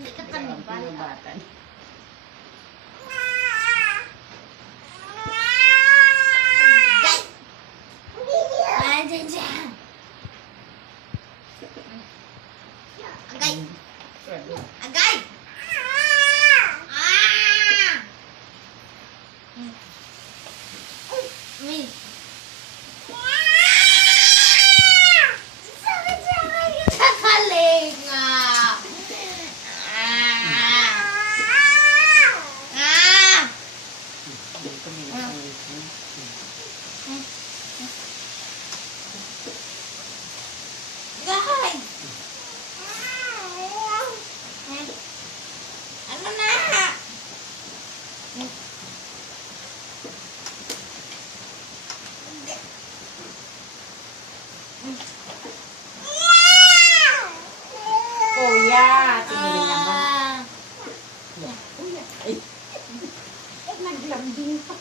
Hindi ka kanibatan. Agay! Agay! Ano na? Kuya, tingnan naman. Kuya, ay. Naglambing pa.